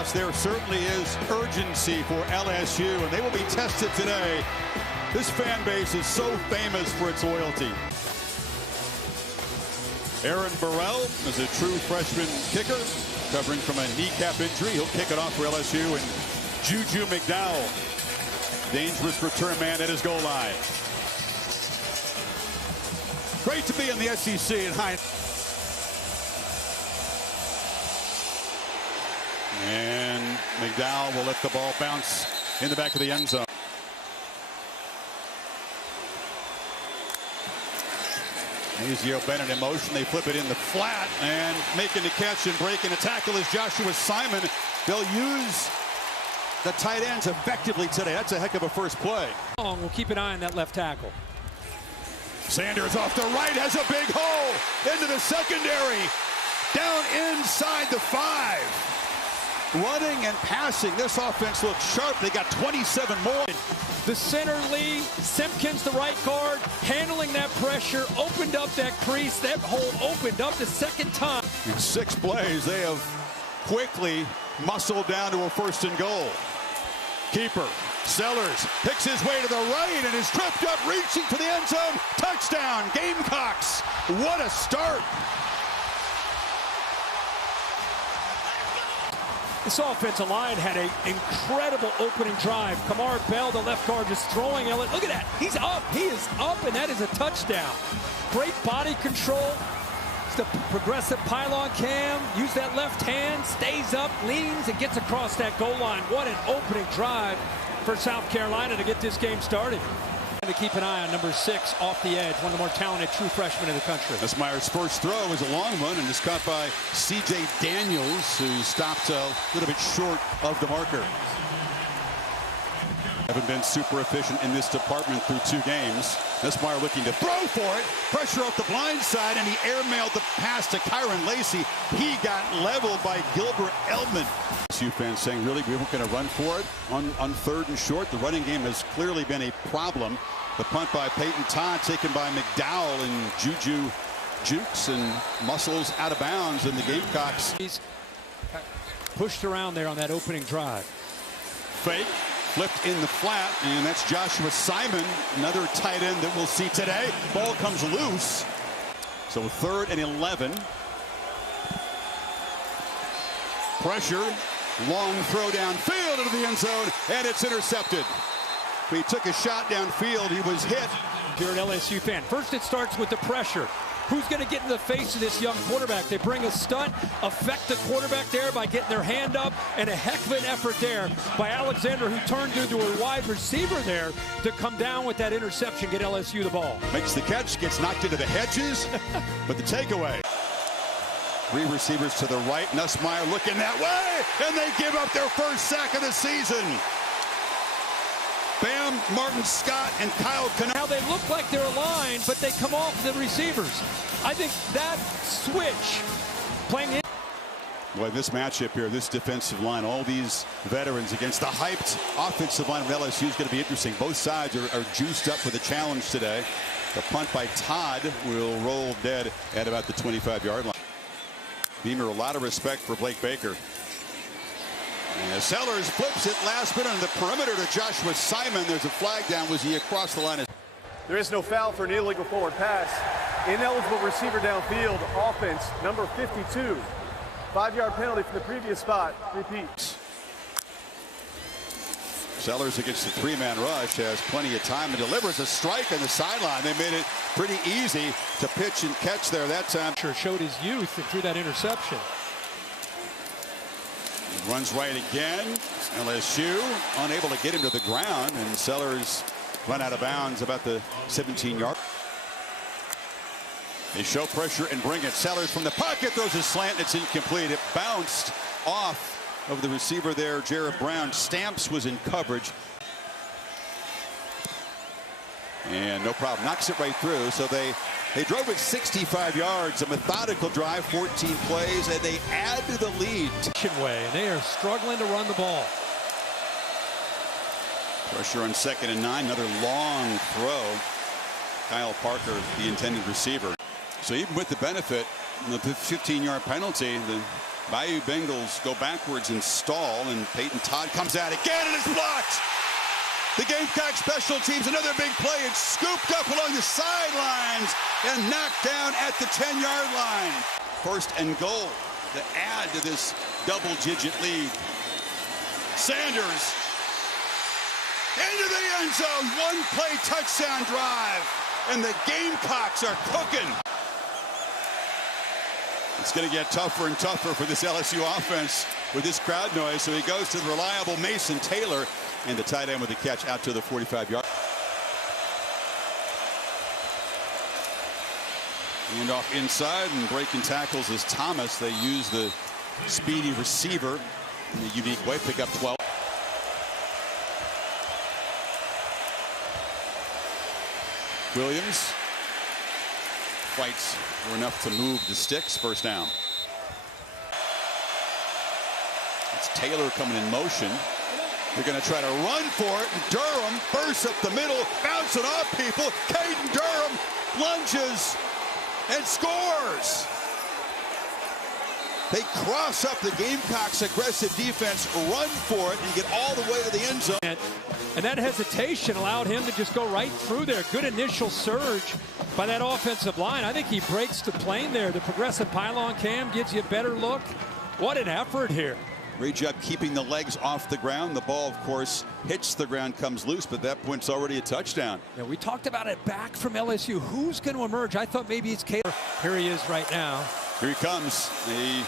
Ross, there certainly is urgency for LSU, and they will be tested today. This fan base is so famous for its loyalty. Aaron Burrell is a true freshman kicker, covering from a kneecap injury. He'll kick it off for LSU, and Juju McDowell, dangerous return man at his goal line. Great to be in the SEC and high. And McDowell will let the ball bounce in the back of the end zone. Mazio Bennett in motion. They flip it in the flat, and making the catch and breaking a tackle is Joshua Simon. They'll use the tight ends effectively today. That's a heck of a first play. We'll keep an eye on that left tackle. Sanders off the right has a big hole into the secondary. Down inside the 5. Running and passing. This offense looks sharp. They got 27 more. The center Lee, Simpkins, the right guard, handling that pressure, opened up that crease. That hole opened up the second time. In 6 plays, they have quickly muscled down to a 1st and goal. Keeper Sellers picks his way to the right and is tripped up, reaching for the end zone. Touchdown, Gamecocks. What a start. This offensive line had an incredible opening drive. Kamar Bell, the left guard, just throwing it. Look at that. He's up. He is up, and that is a touchdown. Great body control. It's the progressive pylon cam. Use that left hand, stays up, leans, and gets across that goal line. What an opening drive for South Carolina to get this game started. To keep an eye on number 6 off the edge, one of the more talented true freshmen in the country. Nussmeier's first throw is a long one and is caught by C.J. Daniels, who stopped a little bit short of the marker. Haven't been super efficient in this department through 2 games. Nussmeier looking to throw for it. Pressure off the blind side, and he airmailed the pass to Kyron Lacey. He got leveled by Gilbert Eldman. LSU fans saying, really, we weren't going to run for it on 3rd and short. The running game has clearly been a problem. The punt by Peyton Todd, taken by McDowell, and Juju jukes and muscles out of bounds, and the Gamecocks. He's pushed around there on that opening drive. Fake, flipped in the flat, and that's Joshua Simon, another tight end that we'll see today. Ball comes loose. So 3rd and 11. Pressure, long throw downfield into the end zone, and it's intercepted. He took a shot downfield. He was hit. If you're an LSU fan, first it starts with the pressure. Who's going to get in the face of this young quarterback? They bring a stunt, affect the quarterback there by getting their hand up, and a heck of an effort there by Alexander, who turned into a wide receiver there to come down with that interception, get LSU the ball. Makes the catch, gets knocked into the hedges, but the takeaway. 3 receivers to the right. Nussmeier looking that way, and they give up their first sack of the season. Bam, Martin Scott, and Kyle Canal. Now they look like they're aligned, but they come off the receivers. I think that switch, playing in. Boy, this matchup here, this defensive line, all these veterans against the hyped offensive line of LSU is going to be interesting. Both sides are juiced up for the challenge today. The punt by Todd will roll dead at about the 25-yard line. Beamer, a lot of respect for Blake Baker. And Sellers flips it last minute on the perimeter to Joshua Simon. There's a flag down. Was he across the line? There is no foul for an illegal forward pass. Ineligible receiver downfield. Offense, number 52. 5-yard penalty from the previous spot. Repeat. Sellers against the 3-man rush has plenty of time and delivers a strike on the sideline. They made it pretty easy to pitch and catch there that time. Sure showed his youth and threw that interception. Runs right again. LSU unable to get him to the ground, and Sellers run out of bounds about the 17-yard. They show pressure and bring it. Sellers from the pocket throws a slant. It's incomplete. It bounced off of the receiver there, Jared Brown. Stamps was in coverage. And no problem. Knocks it right through. So they drove it 65 yards. A methodical drive, 14 plays, and they add to the lead. And they are struggling to run the ball. Pressure on 2nd and 9. Another long throw. Kyle Parker, the intended receiver. So even with the benefit of the 15-yard penalty, the Bayou Bengals go backwards and stall, and Peyton Todd comes out again, and it's blocked. The Gamecock special teams, another big play. It's scooped up along the sidelines and knocked down at the 10-yard line. First and goal to add to this double-digit lead. Sanders into the end zone. One-play touchdown drive, and the Gamecocks are cooking. It's going to get tougher and tougher for this LSU offense with this crowd noise. So he goes to the reliable Mason Taylor, and the tight end with the catch out to the 45-yard. And off inside, and breaking tackles is Thomas. They use the speedy receiver in a unique way. Pick up 12. Williams fights for enough to move the sticks. First down. It's Taylor coming in motion. They're going to try to run for it. Durham bursts up the middle, bouncing off people. Caden Durham lunges and scores. They cross up the Gamecocks' aggressive defense, run for it, and get all the way to the end zone. And that hesitation allowed him to just go right through there. Good initial surge by that offensive line. I think he breaks the plane there. The progressive pylon cam gives you a better look. What an effort here. Great job keeping the legs off the ground. The ball, of course, hits the ground, comes loose, but that point's already a touchdown. Yeah, we talked about it back from LSU. Who's going to emerge? I thought maybe it's Taylor. Here he is right now. Here he comes. They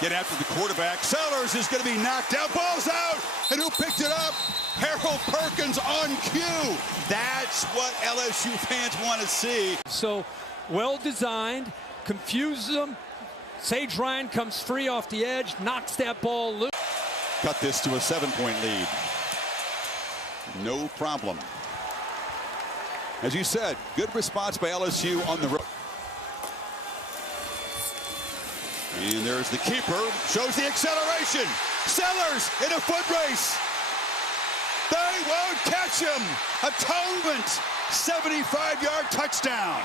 get after the quarterback. Sellers is going to be knocked out. Ball's out. And who picked it up? Harold Perkins on cue. That's what LSU fans want to see. So well designed, confuses them. Sage Ryan comes free off the edge, knocks that ball loose. Cut this to a 7-point lead. No problem. As you said, good response by LSU on the road. And there's the keeper, shows the acceleration. Sellers in a foot race. They won't catch him. Atonement, 75-yard touchdown.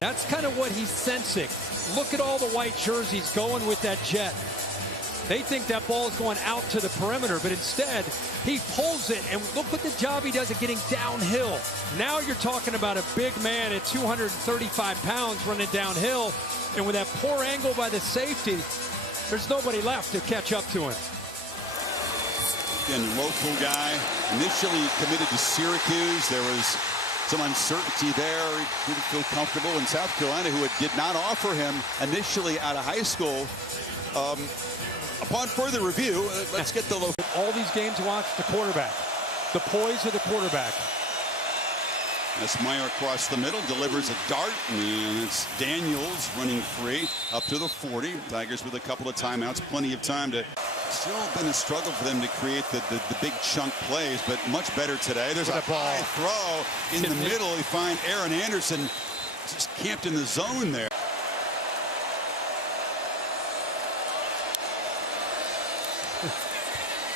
That's kind of what he's sensing. Look at all the white jerseys going with that jet. They think that ball is going out to the perimeter, but instead he pulls it, and look what the job he does at getting downhill. Now you're talking about a big man at 235 pounds running downhill, and with that poor angle by the safety, there's nobody left to catch up to him. Again, local guy, initially committed to Syracuse. There was some uncertainty there. He didn't feel comfortable in South Carolina, who did not offer him initially out of high school. Upon further review, let's get the local. All these games, watch the quarterback. The poise of the quarterback. Meyer across the middle, delivers a dart, and it's Daniels running free up to the 40. Tigers with a couple of timeouts, plenty of time to. Still been a struggle for them to create the big chunk plays, but much better today. There's a high throw in the middle. You find Aaron Anderson just camped in the zone there.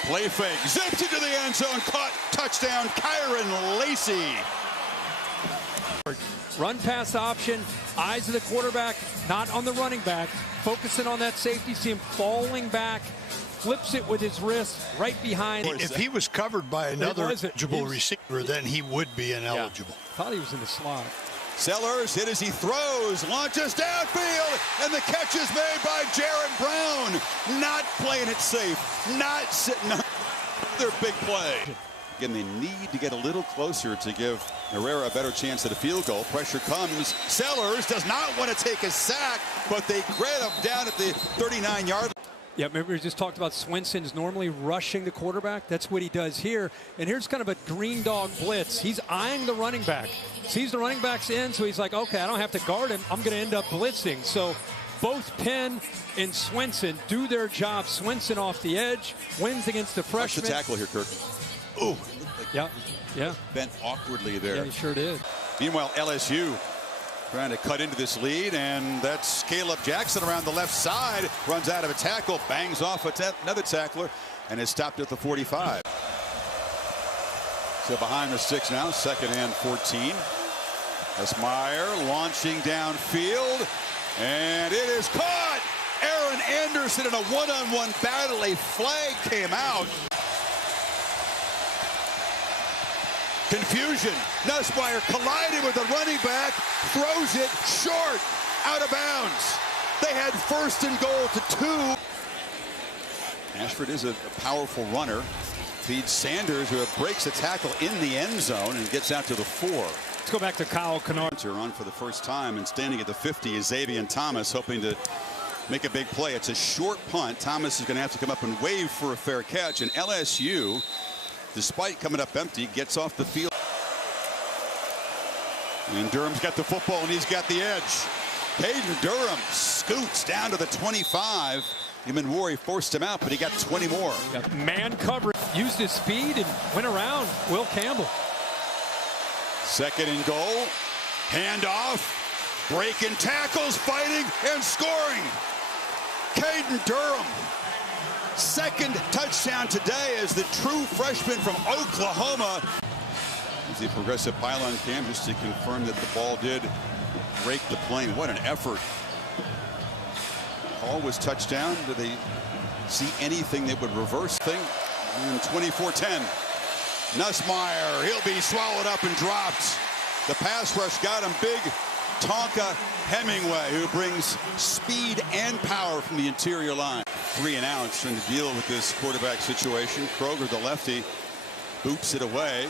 Play fake, zips into the end zone, caught, touchdown, Kyron Lacey. Run pass option, eyes of the quarterback, not on the running back, focusing on that safety, see him falling back, flips it with his wrist right behind. If he was covered by another eligible receiver, then he would be ineligible. Yeah. Thought he was in the slot. Sellers hit as he throws, launches downfield, and the catch is made by Jared Brown. Not playing it safe, not sitting on their big play. Again, they need to get a little closer to give Herrera a better chance at a field goal. Pressure comes. Sellers does not want to take a sack, but they grab him down at the 39-yard line. Yeah, remember we just talked about Swenson's normally rushing the quarterback. That's what he does here. And here's kind of a green dog blitz. He's eyeing the running back. Sees the running back's in, so he's like, okay, I don't have to guard him. I'm going to end up blitzing. So both Penn and Swenson do their job. Swenson off the edge, wins against the freshman. Watch the tackle here, Kirk. Ooh. Yeah. Bent awkwardly there. Yeah, he sure did. Meanwhile, LSU trying to cut into this lead, and that's Caleb Jackson around the left side. Runs out of a tackle, bangs off another tackler, and is stopped at the 45. So behind the sticks now, 2nd and 14. That's Meyer launching downfield, and it is caught. Aaron Aaron Anderson in a one-on-one battle. A flag came out. Confusion. Nussmeier collided with the running back, throws it short, out of bounds. They had first and goal to 2. Ashford is a powerful runner. Feeds Sanders, who breaks a tackle in the end zone and gets out to the 4. Let's go back to Kyle Kennard. Are on for the first time, and standing at the 50 is Xavier Thomas, hoping to make a big play. It's a short punt. Thomas is going to have to come up and wave for a fair catch, and LSU, despite coming up empty, gets off the field. And Durham's got the football, and he's got the edge. Caden Durham scoots down to the 25. Eamon Warry forced him out, but he got 20 more. Got man coverage, used his speed, and went around Will Campbell. Second and goal. Handoff. Breaking tackles, fighting, and scoring. Caden Durham. Second touchdown today as the true freshman from Oklahoma. The progressive pylon cam just to confirm that the ball did break the plane. What an effort. Call was touchdown. Do they see anything that would reverse thing? In 24-10. Nussmeier, he'll be swallowed up and dropped. The pass rush got him. Big Tonka Hemingway, who brings speed and power from the interior line. 3 and out, trying to deal with this quarterback situation. Kroger, the lefty, boots it away.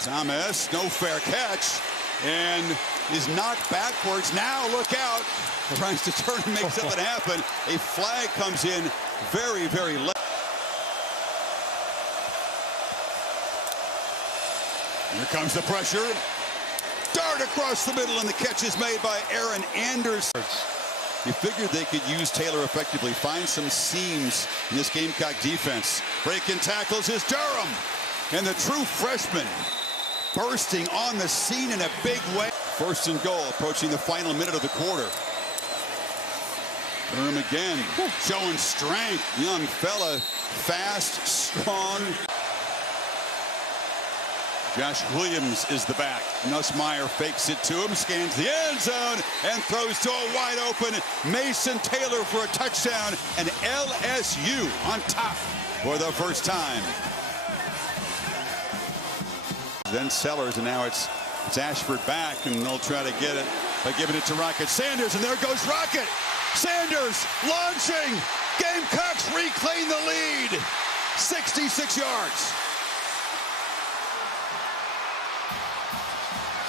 Thomas, no fair catch, and is knocked backwards. Now look out. Tries to turn and make something happen. A flag comes in very, very late. Here comes the pressure. Dart across the middle, and the catch is made by Aaron Anderson. You figured they could use Taylor effectively, find some seams in this Gamecock defense. Breaking tackles is Durham, and the true freshman bursting on the scene in a big way. First and goal, approaching the final minute of the quarter. Durham again, showing strength. Young fella, fast, strong. Josh Williams is the back. Nussmeier fakes it to him, scans the end zone, and throws to a wide open Mason Taylor for a touchdown, and LSU on top for the first time. Then Sellers, and now it's Ashford back, and they'll try to get it by giving it to Rocket Sanders, and there goes Rocket. Sanders launching. Gamecocks reclaim the lead. 66 yards.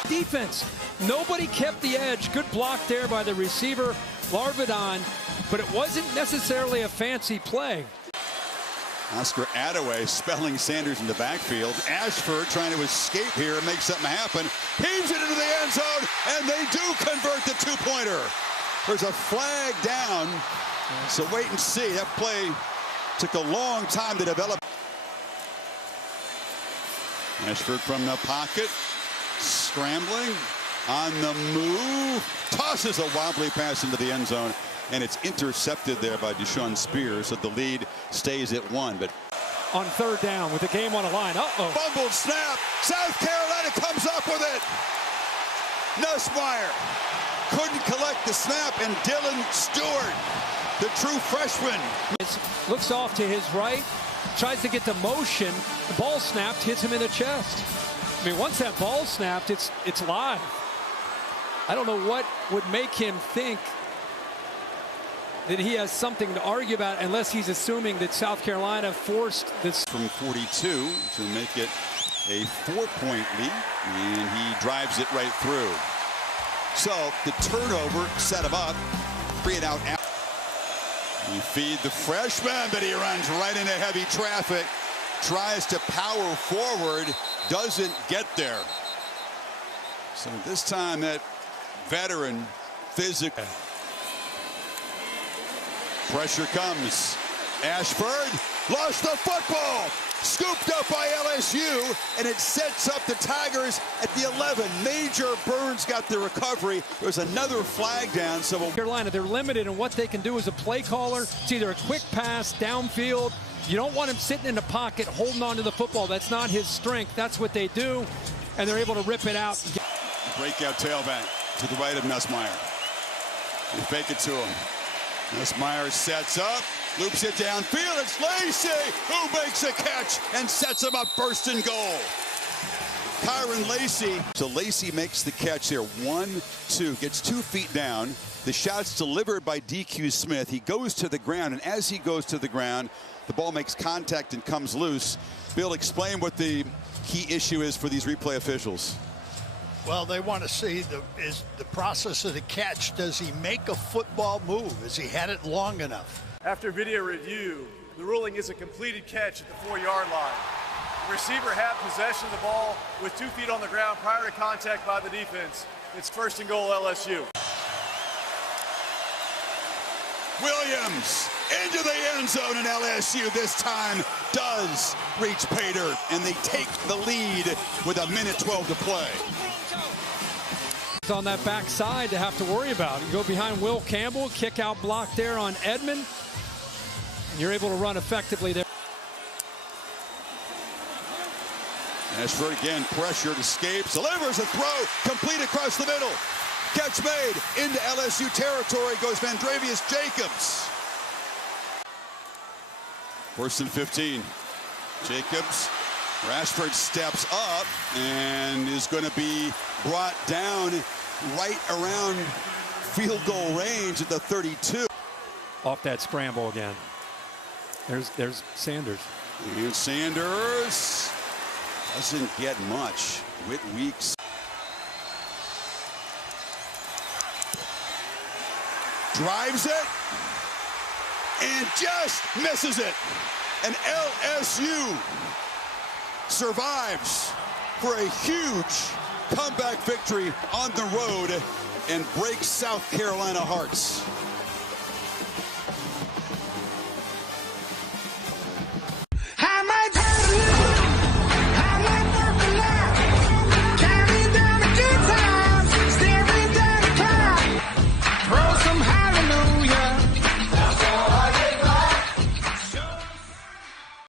Defense. Nobody kept the edge. Good block there by the receiver, Larvidon, but it wasn't necessarily a fancy play. Oscar Attaway spelling Sanders in the backfield. Ashford trying to escape here and make something happen. Heaves it into the end zone, and they do convert the 2-pointer. There's a flag down, so wait and see. That play took a long time to develop. Ashford from the pocket, scrambling, on the move, tosses a wobbly pass into the end zone, and it's intercepted there by Deshaun Spears, so the lead stays at 1. But on third down with the game on the line. Fumbled snap. South Carolina comes up with it. Nussmeier couldn't collect the snap, and Dylan Stewart, the true freshman, looks off to his right, tries to get the motion. The ball snapped, hits him in the chest. I mean, once that ball snapped, it's live. I don't know what would make him think that he has something to argue about, unless he's assuming that South Carolina forced this. From 42 to make it a 4-point lead, and he drives it right through. So the turnover set him up. 3 and out. You feed the freshman, but he runs right into heavy traffic. Tries to power forward, doesn't get there. So this time that veteran physical. Pressure comes. Ashford lost the football. Scooped up by LSU, and it sets up the Tigers at the 11. Major Burns got the recovery. There's another flag down. So Carolina, they're limited in what they can do as a play caller. It's either a quick pass downfield. You don't want him sitting in the pocket holding on to the football. That's not his strength. That's what they do, and they're able to rip it out. Breakout tailback to the right of Nussmeier. They fake it to him. As Myers sets up, loops it downfield. It's Lacey who makes a catch and sets him up first and goal. Kyron Lacey. So Lacey makes the catch there. 1-2. Gets 2 feet down. The shot's delivered by DQ Smith. He goes to the ground, and as he goes to the ground, the ball makes contact and comes loose. Bill, explain what the key issue is for these replay officials. Well, they want to see the process of the catch. Does he make a football move? Has he had it long enough? After video review, the ruling is a completed catch at the 4-yard line. The receiver had possession of the ball with 2 feet on the ground prior to contact by the defense. It's first and goal, LSU. Williams into the end zone, and LSU this time does reach pay dirt, and they take the lead with 1:12 to play. On that backside to have to worry about. You go behind Will Campbell, kick out block there on Edmond. And you're able to run effectively there. Ashford again, pressured, escapes, delivers a throw, complete across the middle. Catch made into LSU territory goes Vandravius Jacobs. First and 15. Jacobs, Rashford steps up and is going to be brought down right around field goal range at the 32. Off that scramble again. There's Sanders. And Sanders doesn't get much. Whit Weeks. Drives it and just misses it. And LSU survives for a huge comeback victory on the road and breaks South Carolina hearts.